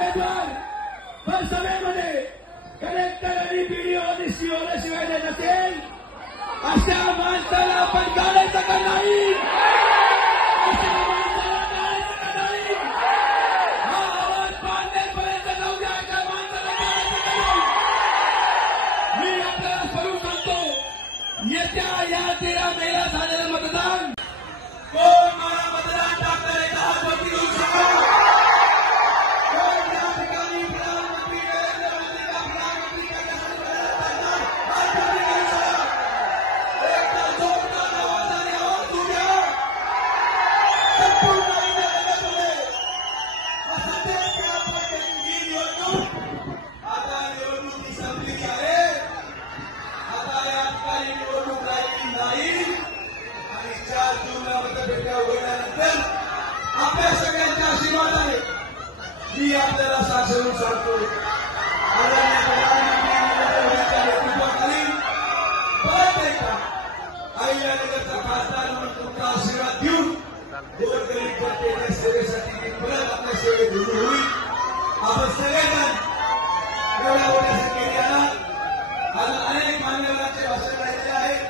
उमेदवार पण सभेमध्ये कलेक्टर आणि बीडीओ आणि सीओला शिवाय देत असेल अशा माणसाला आपण गाडायचं का नाही? अशा माणसाला गाडायचं का नाही? हा आवाज पाडण्यापर्यंत जाऊ द्या. अशा माणसाला गाडायचं का नाही? मी आपल्याला स्वरूप सांगतो, येत्या या 13 मेला झालेलं मतदान कोण मला मतदान टाकणार आहे? हात वरती करू शकतो. कोण या ठिकाणी प्रधानमंत्री नरेंद्र मोदी का प्रधानमंत्री करण्यासाठी मतदान टाकणार? हात वरती करू शकतो. एकदा जोरदार आवाजाने आवाज उद्या संपूर्ण इंडियामध्ये हा संदेश केला पाहिजे की ही निवडणूक आता निवडणुकी संपलेली आहे. आता या ठिकाणी निवडणूक राहिलेली नाही आणि 4 जूनला मतपेट्या उघडल्यानंतर आपल्या सगळ्यांचा आशीर्वाद आहे. मी आपल्याला शासनून सांगतो, आदरणीय प्रधानमंत्री नरेंद्र मोदींच्या नेतृत्वाखाली परत एकदा अहिल्यानगरचा खासदार म्हणून तुमचा आशीर्वाद देऊन गोरगरीब जनतेच्या सेवेसाठी मी परत आपल्या सेवेत रुजू होईल. आपण सगळेजण एवढ्या मोठ्या संख्येने आलात. अजून अनेक मान्यवरांचे भाषण राहिले आहेत.